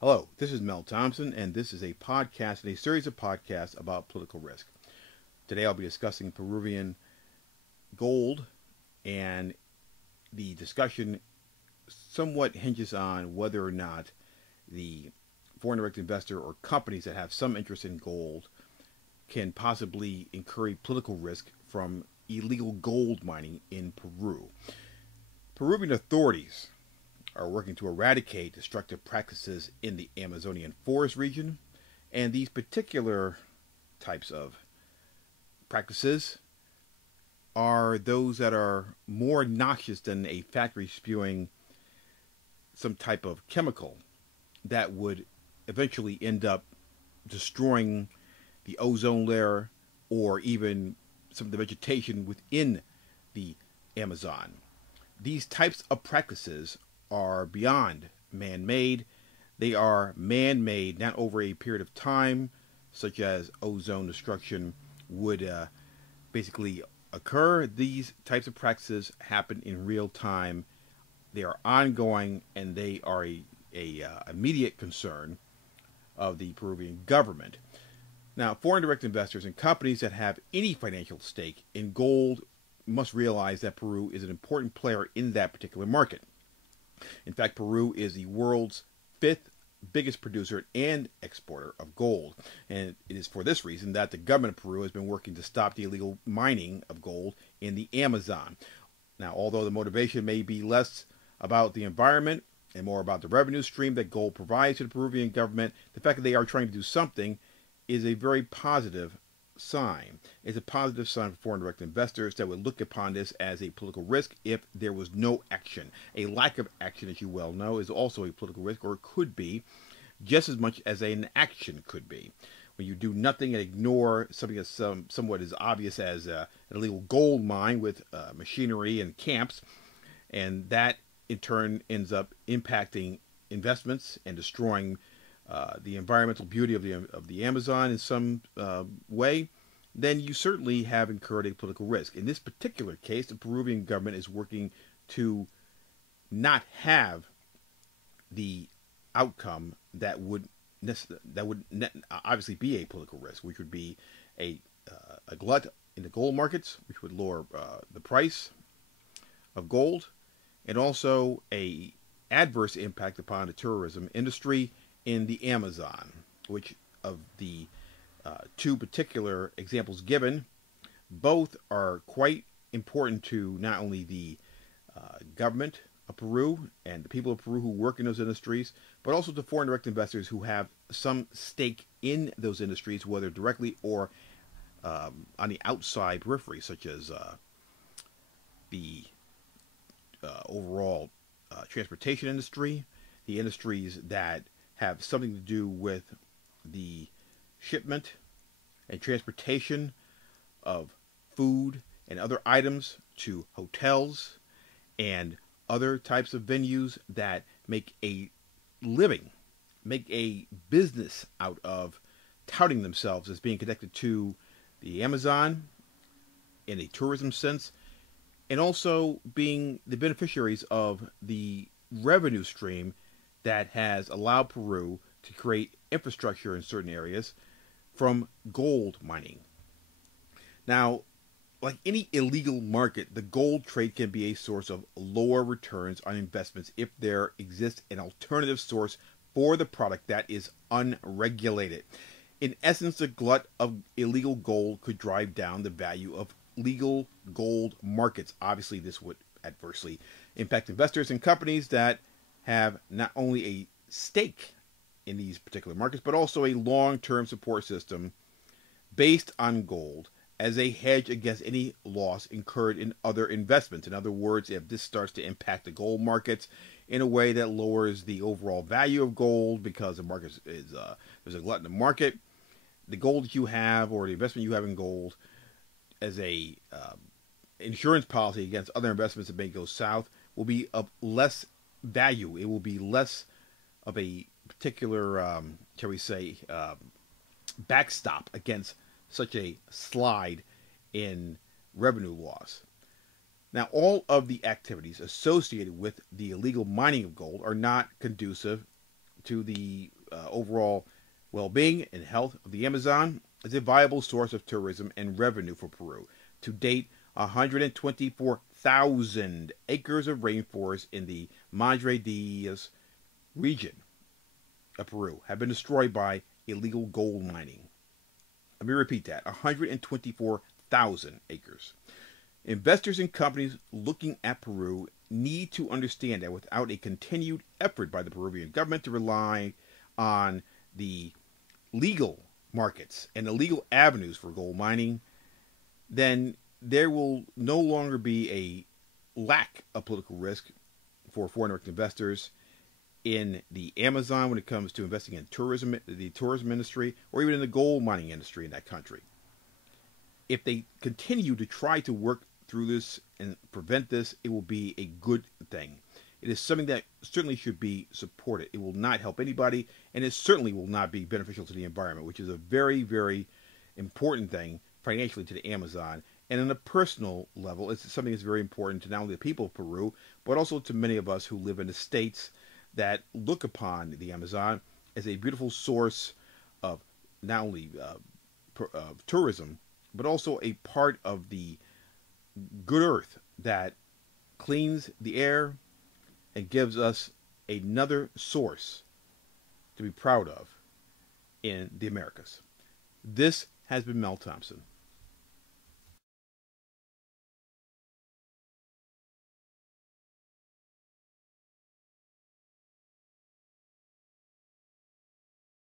Hello, this is Mel Thompson, and this is a podcast and a series of podcasts about political risk. Today I'll be discussing Peruvian gold, and the discussion somewhat hinges on whether or not the foreign direct investor or companies that have some interest in gold can possibly incur political risk from illegal gold mining in Peru. Peruvian authorities are working to eradicate destructive practices in the Amazonian forest region, and these particular types of practices are those that are more noxious than a factory spewing some type of chemical that would eventually end up destroying the ozone layer or even some of the vegetation within the Amazon. These types of practices are beyond man made. They are man made not over a period of time, such as ozone destruction would basically occur. These types of practices happen in real time. They are ongoing, and they are a immediate concern of the Peruvian government. Now, foreign direct investors and companies that have any financial stake in gold must realize that Peru is an important player in that particular market. In fact, Peru is the world's fifth biggest producer and exporter of gold. And it is for this reason that the government of Peru has been working to stop the illegal mining of gold in the Amazon. Now, although the motivation may be less about the environment and more about the revenue stream that gold provides to the Peruvian government, the fact that they are trying to do something is a very positive sign. It's a positive sign for foreign direct investors that would look upon this as a political risk if there was no action. A lack of action, as you well know, is also a political risk, or it could be just as much as an action could be. When you do nothing and ignore something that's somewhat as obvious as an illegal gold mine with machinery and camps, and that in turn ends up impacting investments and destroying the environmental beauty of the Amazon in some way, then you certainly have incurred a political risk. In this particular case, the Peruvian government is working to not have the outcome that would obviously be a political risk, which would be a glut in the gold markets, which would lower the price of gold, and also a adverse impact upon the tourism industry in the Amazon, which of the two particular examples given, both are quite important to not only the government of Peru and the people of Peru who work in those industries, but also to foreign direct investors who have some stake in those industries, whether directly or on the outside periphery, such as the overall transportation industry, the industries that have something to do with the shipment and transportation of food and other items to hotels and other types of venues that make a living, make a business out of touting themselves as being connected to the Amazon in a tourism sense, and also being the beneficiaries of the revenue stream that has allowed Peru to create infrastructure in certain areas from gold mining. Now, like any illegal market, the gold trade can be a source of lower returns on investments if there exists an alternative source for the product that is unregulated. In essence, the glut of illegal gold could drive down the value of legal gold markets. Obviously, this would adversely impact investors and companies that have not only a stake in these particular markets, but also a long-term support system based on gold as a hedge against any loss incurred in other investments. In other words, if this starts to impact the gold markets in a way that lowers the overall value of gold because the market is there's a glut in the market, the gold that you have or the investment you have in gold as a insurance policy against other investments that may go south will be of less value. It will be less of a particular, shall we say, backstop against such a slide in revenue loss. Now, all of the activities associated with the illegal mining of gold are not conducive to the overall well-being and health of the Amazon is a viable source of tourism and revenue for Peru. To date, 124,000 acres of rainforest in the Madre Dios region of Peru have been destroyed by illegal gold mining. Let me repeat that, 124,000 acres. Investors and companies looking at Peru need to understand that without a continued effort by the Peruvian government to rely on the legal markets and the legal avenues for gold mining, then there will no longer be a lack of political risk for foreign direct investors in the Amazon when it comes to investing in tourism, the tourism industry, or even in the gold mining industry in that country. If they continue to try to work through this and prevent this, it will be a good thing. It is something that certainly should be supported. It will not help anybody, and it certainly will not be beneficial to the environment, which is a very, very important thing financially to the Amazon. And on a personal level, it's something that's very important to not only the people of Peru, but also to many of us who live in the states that look upon the Amazon as a beautiful source of not only tourism, but also a part of the good earth that cleans the air and gives us another source to be proud of in the Americas. This has been Mel Thompson.